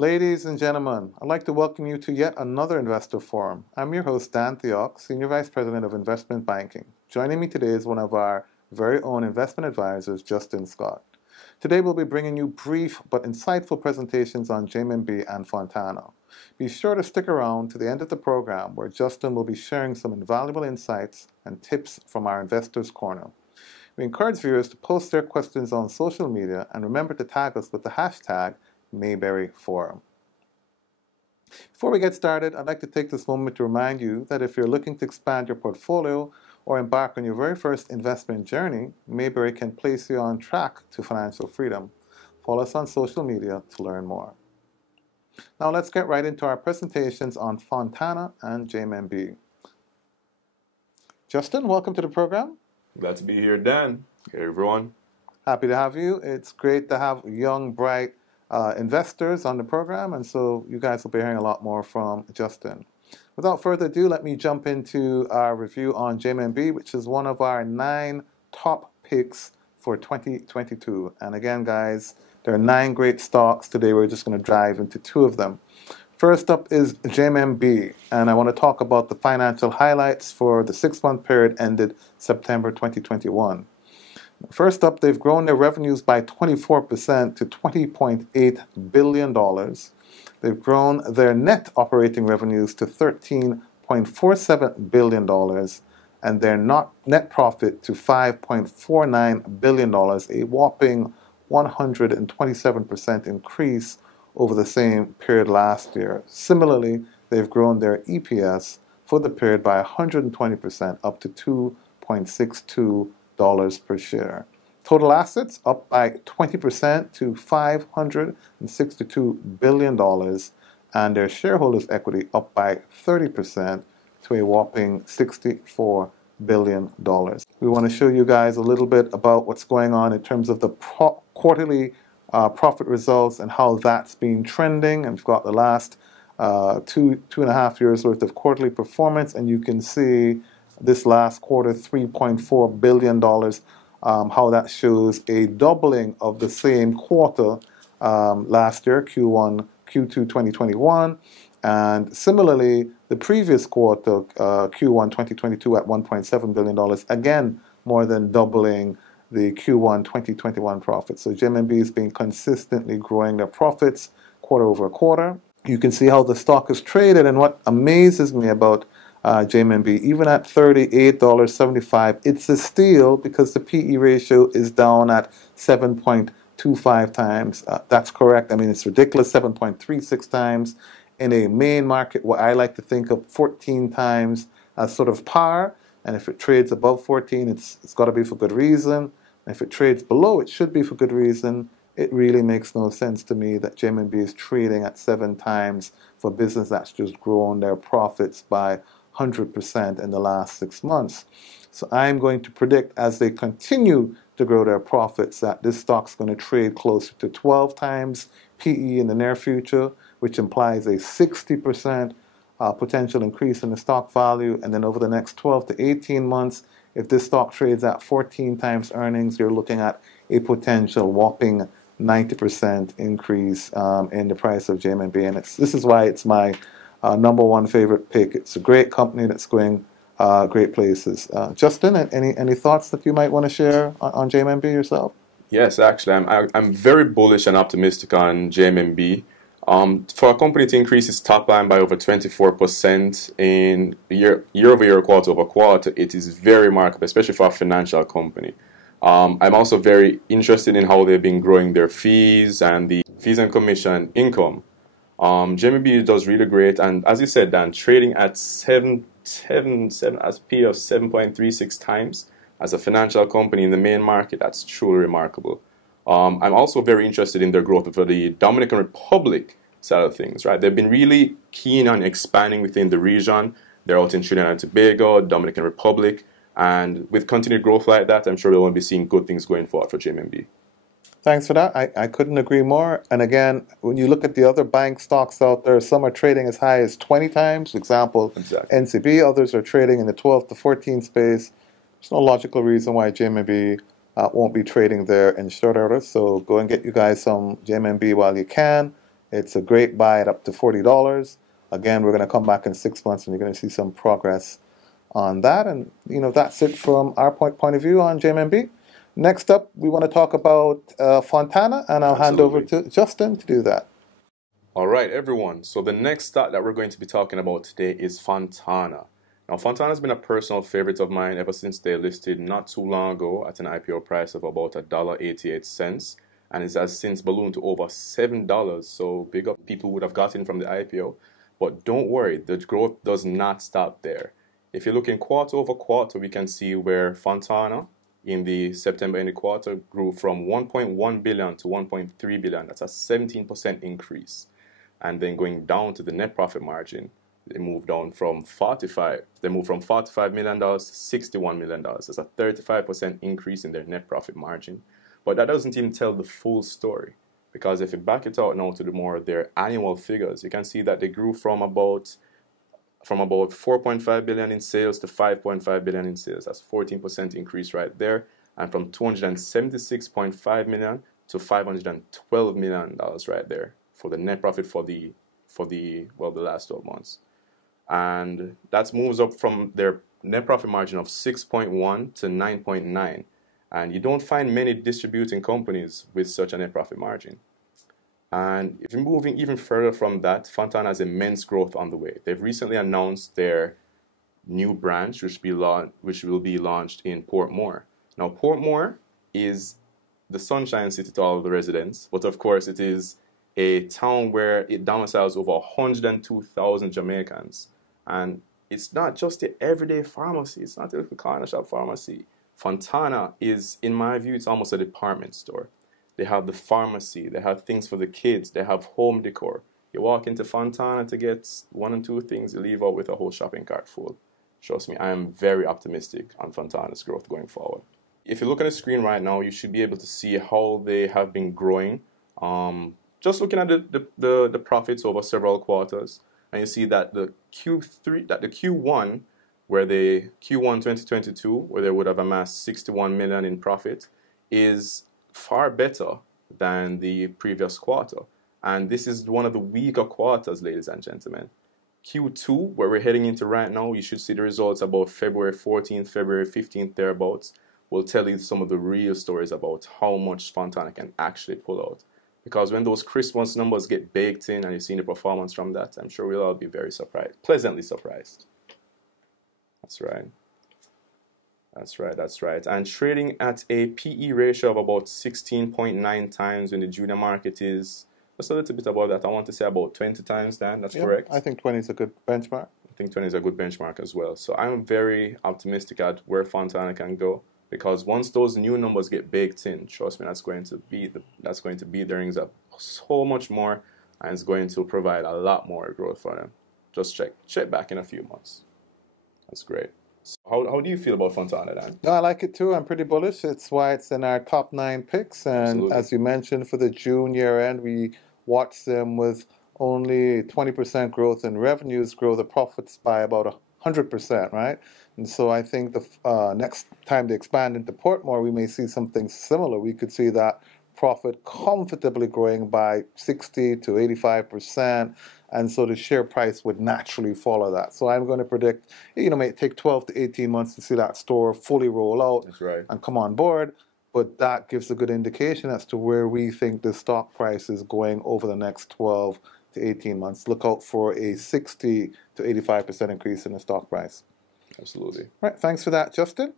Ladies and gentlemen, I'd like to welcome you to yet another Investor Forum. I'm your host, Dan Theok, Senior Vice President of Investment Banking. Joining me today is one of our very own investment advisors, Justin Scott. Today we'll be bringing you brief but insightful presentations on JMMB and Fontana. Be sure to stick around to the end of the program where Justin will be sharing some invaluable insights and tips from our Investors Corner. We encourage viewers to post their questions on social media and remember to tag us with the hashtag Mayberry Forum. Before we get started, I'd like to take this moment to remind you that if you're looking to expand your portfolio or embark on your very first investment journey, Mayberry can place you on track to financial freedom. Follow us on social media to learn more. Now let's get right into our presentations on Fontana and JMMB. Justin, welcome to the program. Glad to be here, Dan. Hey, everyone. Happy to have you. It's great to have young, bright investors on the program, and so you guys will be hearing a lot more from Justin. Without further ado, let me jump into our review on JMMB, which is one of our 9 top picks for 2022. And again, guys, there are 9 great stocks. Today we're just going to dive into 2 of them. First up is JMMB, and I want to talk about the financial highlights for the 6-month period ended September 2021. First up, they've grown their revenues by 24% to $20.8 billion. They've grown their net operating revenues to $13.47 billion and their net profit to $5.49 billion, a whopping 127% increase over the same period last year. Similarly, they've grown their EPS for the period by 120%, up to $2.62 per share. Total assets up by 20% to $562 billion, and their shareholders' equity up by 30% to a whopping $64 billion. We want to show you guys a little bit about what's going on in terms of the quarterly profit results and how that's been trending. And we've got the last 2.5 years worth of quarterly performance, and you can see this last quarter, $3.4 billion, how that shows a doubling of the same quarter last year, Q2 2021. And similarly, the previous quarter, Q1 2022 at $1.7 billion, again, more than doubling the Q1 2021 profits. So JMMB has been consistently growing their profits quarter over quarter. You can see how the stock is traded, and what amazes me about JMMB, even at $38.75, it's a steal because the PE ratio is down at 7.25 times. That's correct. I mean, it's ridiculous, 7.36 times. In a main market, what I like to think of 14 times as sort of par, and if it trades above 14, it's got to be for good reason. And if it trades below, it should be for good reason. It really makes no sense to me that JMMB is trading at 7 times for business that's just grown their profits by 100% in the last 6 months. So I'm going to predict, as they continue to grow their profits, that this stock's going to trade closer to 12 times PE in the near future, which implies a 60% potential increase in the stock value. And then over the next 12 to 18 months, if this stock trades at 14 times earnings, you're looking at a potential whopping 90% increase in the price of JMMB. And this is why it's my number 1 favorite pick. It's a great company that's going great places. Justin, any thoughts that you might want to share on JMMB yourself? Yes, actually, I'm very bullish and optimistic on JMMB. For a company to increase its top line by over 24% in year-over-year, quarter-over-quarter, it is very remarkable, especially for a financial company. I'm also very interested in how they've been growing their fees and the fees and commission income. JMMB does really great, and as you said, Dan, trading at 7 as P of 7.36 times as a financial company in the main market, that's truly remarkable. I'm also very interested in their growth for the Dominican Republic side of things, right? They've been really keen on expanding within the region. They're out in Trinidad and Tobago, Dominican Republic, and with continued growth like that, I'm sure we'll be seeing good things going forward for JMMB. Thanks for that. I couldn't agree more. And again, when you look at the other bank stocks out there, some are trading as high as 20 times. For example, exactly. NCB, others are trading in the 12 to 14 space. There's no logical reason why JMMB won't be trading there in short order. So go and get you guys some JMMB while you can. It's a great buy at up to $40. Again, we're going to come back in 6 months and you're going to see some progress on that. And, that's it from our point of view on JMMB. Next up, we want to talk about Fontana, and I'll hand over to Justin to do that. All right, everyone. So the next stock that we're going to be talking about today is Fontana. Now, Fontana has been a personal favorite of mine ever since they listed not too long ago at an IPO price of about $1.88, and it has since ballooned to over $7. So big up people would have gotten from the IPO. But don't worry, the growth does not stop there. If you're looking quarter over quarter, we can see where Fontana in the September ending quarter grew from 1.1 billion to 1.3 billion. That's a 17% increase. And then going down to the net profit margin, they moved from $45 million to $61 million. That's a 35% increase in their net profit margin. But that doesn't even tell the full story, because if you back it out now to their annual figures, you can see that they grew from about 4.5 billion in sales to 5.5 billion in sales. That's 14% increase right there, and from 276.5 million to 512 million dollars right there for the net profit for the last 12 months. And that moves up from their net profit margin of 6.1 to 9.9. And you don't find many distributing companies with such a net profit margin. And if you're moving even further from that, Fontana has immense growth on the way. They've recently announced their new branch, which will be launched in Portmore. Now, Portmore is the sunshine city to all of the residents, but of course it is a town where it domiciles over 102,000 Jamaicans. And it's not just the everyday pharmacy, it's not the corner shop pharmacy. Fontana is, in my view, it's almost a department store. They have the pharmacy, they have things for the kids, they have home decor. You walk into Fontana to get one or two things, you leave out with a whole shopping cart full. Trust me, I am very optimistic on Fontana's growth going forward. If you look at the screen right now, you should be able to see how they have been growing. Just looking at the profits over several quarters, and you see that the Q1 2022, where they would have amassed 61 million in profit, is far better than the previous quarter. And this is one of the weaker quarters, ladies and gentlemen. Q2, where we're heading into right now, you should see the results about February 14th, February 15th, thereabouts, will tell you some of the real stories about how much Fontana can actually pull out. Because when those Christmas numbers get baked in and you've seen the performance from that, I'm sure we'll all be very surprised, pleasantly surprised. That's right. That's right. And trading at a PE ratio of about 16.9 times when the junior market is just a little bit above that. I want to say about 20 times, Dan. That's correct. I think 20 is a good benchmark. I think 20 is a good benchmark as well. So I'm very optimistic at where Fontana can go, because once those new numbers get baked in, trust me, that's going to be their earnings up so much more, and it's going to provide a lot more growth for them. Just check back in a few months. That's great. So how do you feel about Fontana, Dan? No, I like it too. I'm pretty bullish. It's why it's in our top 9 picks. And Absolutely. As you mentioned, for the June year end, we watched them with only 20% growth in revenues, grow the profits by about 100%, right? And so I think the next time they expand into Portmore, we may see something similar. We could see that profit comfortably growing by 60 to 85%. And so the share price would naturally follow that. So I'm going to predict, it may take 12 to 18 months to see that store fully roll out. That's right. And come on board. But that gives a good indication as to where we think the stock price is going over the next 12 to 18 months. Look out for a 60 to 85% increase in the stock price. Absolutely. Right. Thanks for that, Justin.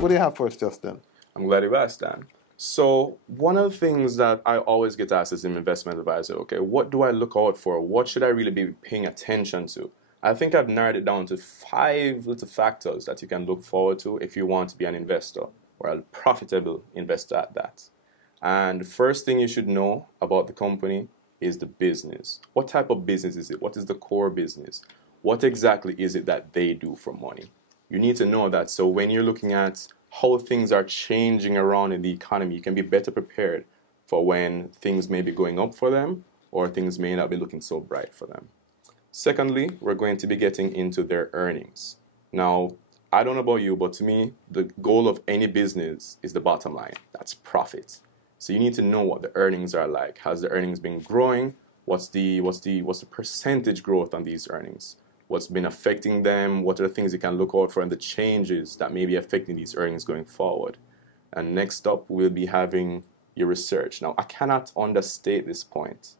What do you have for us, Justin? I'm glad you asked, Dan. So one of the things that I always get asked as an investment advisor, okay, what do I look out for? What should I really be paying attention to? I think I've narrowed it down to 5 little factors that you can look forward to if you want to be an investor, or a profitable investor at that. And the first thing you should know about the company is the business. What type of business is it? What is the core business? What exactly is it that they do for money? You need to know that, so when you're looking at how things are changing around in the economy, you can be better prepared for when things may be going up for them or things may not be looking so bright for them. Secondly, we're going to be getting into their earnings. Now, I don't know about you, but to me, the goal of any business is the bottom line. That's profit. So you need to know what the earnings are like. Has the earnings been growing? What's the percentage growth on these earnings? What's been affecting them? What are the things you can look out for and the changes that may be affecting these earnings going forward? And next up, we'll be having your research. Now, I cannot understate this point.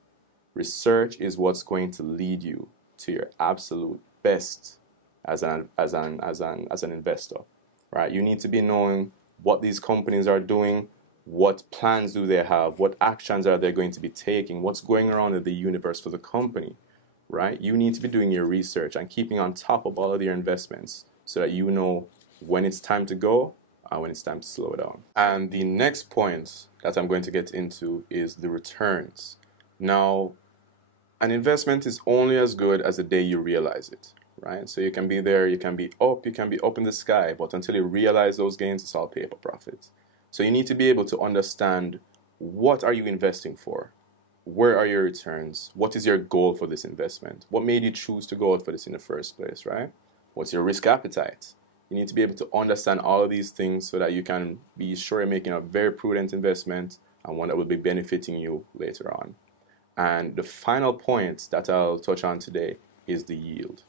Research is what's going to lead you to your absolute best as an investor, right? You need to be knowing what these companies are doing, what plans do they have, what actions are they going to be taking, what's going around in the universe for the company, right? You need to be doing your research and keeping on top of all of your investments so that you know when it's time to go and when it's time to slow down. And the next point that I'm going to get into is the returns. Now, an investment is only as good as the day you realize it, right? So you can be there, you can be up in the sky, but until you realize those gains, it's all paper profits. So you need to be able to understand, what are you investing for? Where are your returns? What is your goal for this investment? What made you choose to go out for this in the first place, right? What's your risk appetite? You need to be able to understand all of these things so that you can be sure you're making a very prudent investment and one that will be benefiting you later on. And the final point that I'll touch on today is the yield,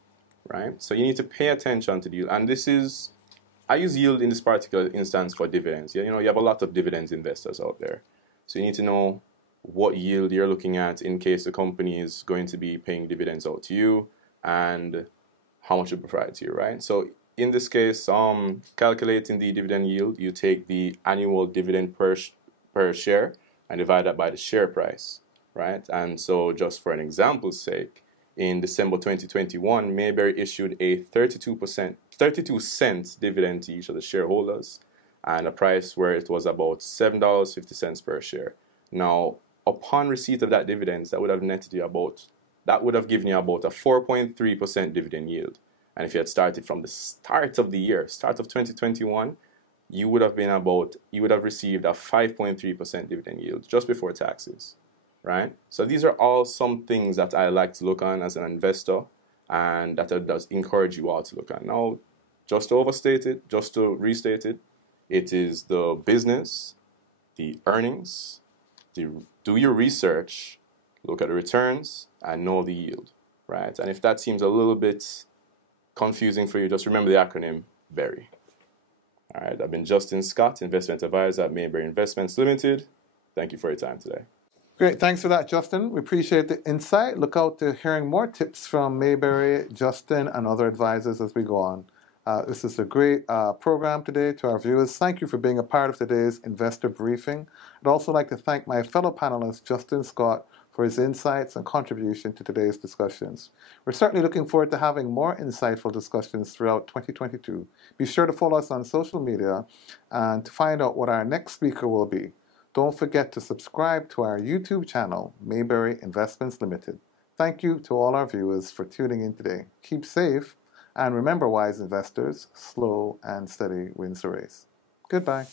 right? So you need to pay attention to the yield. And I use yield in this particular instance for dividends. You have a lot of dividends investors out there. So you need to know what yield you're looking at in case the company is going to be paying dividends out to you and how much it provides you, right? So in this case, calculating the dividend yield, you take the annual dividend per share and divide that by the share price, right? And so just for an example's sake, in December 2021, Mayberry issued a 32 cent dividend to each of the shareholders and a price where it was about $7.50 per share. Now, upon receipt of that dividends, that would have given you about a 4.3% dividend yield. And if you had started from the start of 2021, you would have received a 5.3% dividend yield just before taxes, right? So these are all some things that I like to look on as an investor and that does encourage you all to look at. Now, just to restate it, it is the business, the earnings, do your research, look at the returns, and know the yield, right? And if that seems a little bit confusing for you, just remember the acronym BERRY. All right, I've been Justin Scott, investment advisor at Mayberry Investments Limited. Thank you for your time today. Great. Thanks for that, Justin. We appreciate the insight. Look out to hearing more tips from Mayberry, Justin, and other advisors as we go on. This is a great program today to our viewers. Thank you for being a part of today's investor briefing. I'd also like to thank my fellow panelist, Justin Scott, for his insights and contribution to today's discussions. We're certainly looking forward to having more insightful discussions throughout 2022. Be sure to follow us on social media and to find out what our next speaker will be. Don't forget to subscribe to our YouTube channel, Mayberry Investments Limited. Thank you to all our viewers for tuning in today. Keep safe, and remember, wise investors, slow and steady wins the race. Goodbye.